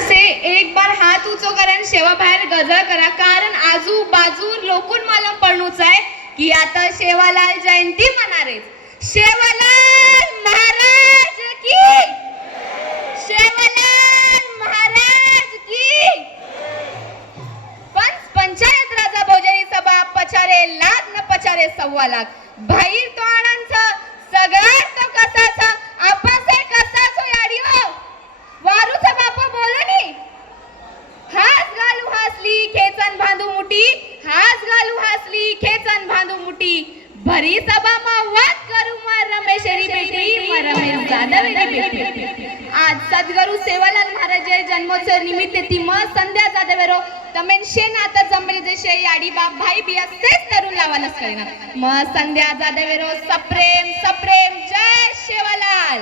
से एक बार हात उचो करा आणि शेवा बाहेर गजर करा, कारण आजूबाजू लोकून मला पडणूच आहे की आता शेवालाल जयंती मनारे. शेवालाल महाराज की, शेवालाल महाराज की. पंचायत राजा भोजनी सभा पचारे लाख न पचारे 1.25 लाख. बाहेर तो आणांचं सगळ्यात तो कसाचा आपासे कसाचो याडिओ वारूचा बापा बोलनी. हास घालू हासली खेचन बांधू मुठी, हास घालू हासली खेचन बांधू मुठी. भरी सभा मा वाद करू मा रमेशरी बेटी, मा रमेश जाधवेरी बेटी. आज सद्गुरु सेवालाल महाराज जन्मोत्सव निमित्त ती म संध्या जाधवेरो तमेन शेन आता जमले जसे याडी बाप भाई बिया तेच तरुण लावानच करेना. म संध्या जाधवेरो सप्रेम सप्रेम जय शेवालाल.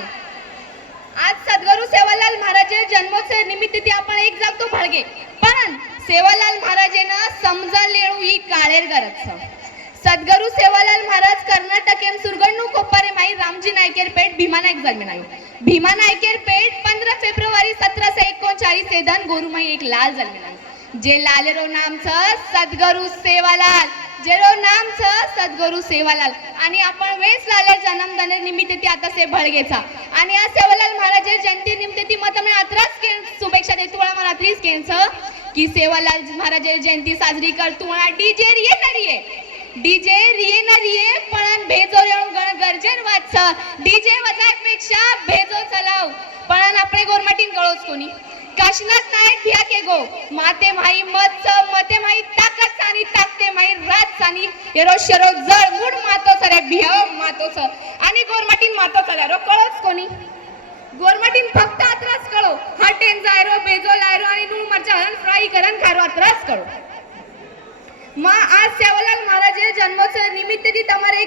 आज सद्गुरु सेवालाल महाराज जन्मोत्सव निमित्त ती आपण एक जागतो भळगे, पण सेवालाल महाराजेनं समजा लेणू ही काळेर गरज. सद्गुरु सेवालाल महाराज कर्नाटक एम सुरगण्णू कोप्पारे माई रामजी नायकेर पेठ भीमा नायक जन्मेनायो. भीमा नायकेर पेठ 15 फेब्रुवारी 1739 सेदन गोरुमाई एक लाल जन्मेनायो. जे लालेरो नाम छ सद्गुरु सेवालाल, जेरो नाम छ सद्गुरु सेवालाल. आणि आपण वेस लाले जन्मदिन निमित्त ती आता से भळगेचा आणि आज सेवालाल महाराज जयंती निमित्त ती मत मी आत्रास के शुभेच्छा देतो. मला रात्रीच केंच की सेवालाल महाराज जयंती साजरी करतो. डीजे रिये नरिये, डीजे रिये ना रिये पण भेजो येऊन गण गरजेन वाच. डीजे वाजायपेक्षा भेजो चलाव, पण आपले गोरमाटीन कळोच कोणी. काशनाथ नायक भिया के गो माते माई मत मते माई ताकत सानी ताकते माई रात सानी येरो शरो जळ मूड मातो सरे भिया मातो स आणि गोरमाटीन मातो सरे कळोच कोणी. गोरमाटीन फक्त आत्रास कळो, हटेन जायरो बेजो लायरो आणि नू मरचा हन फ्राई करन खारो आत्रास कळो. मा आज सेवालाल महाराज जन्मोत्सव निमित्त ती तमारे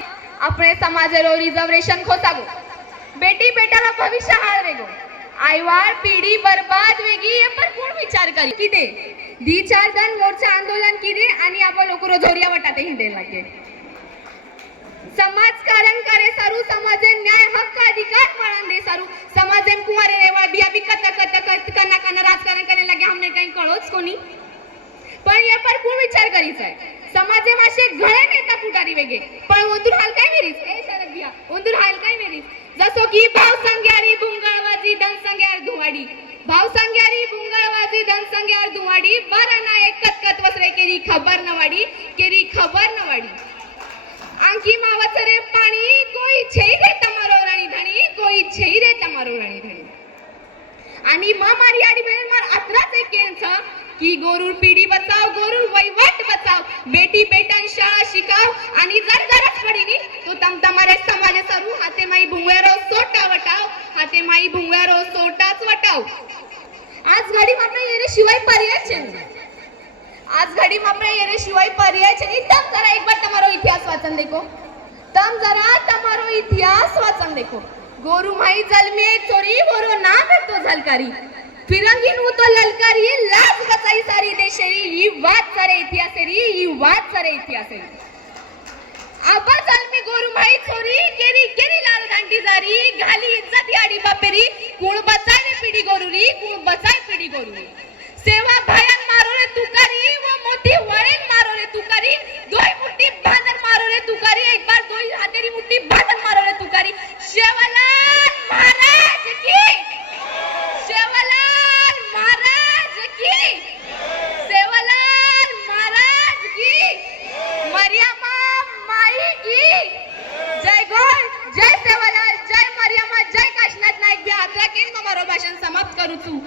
अपने समाजेरो रिजर्वेशन खोसागो. बेटी बेटाला भविष्य हाळ वेगो, आईवार पीढ़ी बर्बाद वेगी ये पर कोण विचार करी की दे. दी 4 जण मोर्चा आंदोलन किदे आणि आपण लोक रोजोरिया वटाते हिंडे लागे. समाजकारण करे सारू, समाजे न्याय हक्क अधिकार म्हणून दे सारू. समाजे कुमारे रेवा बिया बी कत कना कना राजकारण करे लागे हमने काही कळोच कोणी. पण या पर कोण विचार करीच आहे. समाजे माशे घणे नेता पुढारी वेगे, पण ओंदूर हाल काय वेरीस ए शरद बिया ओंदूर हाल काय वेरीस. जसो की भाव संग्यारी बुंगळवाजी धन संग्यार धुवाडी, भाव संग्यारी बुंगळवाजी धन संग्यार धुवाडी. बरं ना एक कतकत वसरे केरी खबर नवाडी, केरी खबर नवाडी. आंकी मावचरे पाणी कोई छेई रे तमारो राणी धणी, कोई छेई रे तमारो राणी धणी. आणि मारी आडी बहन मार अत्राच एक केंच की गोरुर पिढी बचाव, गोरुर वैवट बचाव. बेटी बेटन शाळा शिकाव आणि जर गरज पडीनी तो तमतमारे समाज सरू. हाते माई भुंगळ्यारो सोटा वटाव, हाते माई भुंगळ्यारो सोटाच वटाव. आज घडी मात्र येरे शिवाय पर्यायच नाही. आज घडी मात्र येरे शिवाय पर्यायच नाही. तम जरा एक बार तमारो इतिहास वाचन देखो, तम जरा तमारो इतिहास वाचन देखो. गोरु माई जलमे चोरी गोरो नाम तो झलकारी. फिरंगी नु तो ललकारी लाज गचाई सारी देशेरी. ही वाद सारे इतिहासेरी, ही वाद सारे इतिहासेरी. आबा जलमी गोरु माई चोरी केरी केरी लाल दांडी जारी. घाली इज्जत याडी बापेरी, कुण बचाय पिढी गोरुरी, कुण बचाय पिढी गोरुरी. सेवा भयान मारो रे तुकारी, वो मोठी वळेन मारो रे तुकारी. दोय मुठी बांधन मारो रे तुकारी, एक बार दोय हातेरी मुठी बांधन मारो रे तुकारी. शेवालाल महाराज की, शेवालाल महाराज की, सेवालाल महाराज की, मरियमा माई की. जय गोल, जय सेवालाल, जय मरियमा, जय काशनाथ नाईक. बी आता केन मारो भाषण समाप्त करू.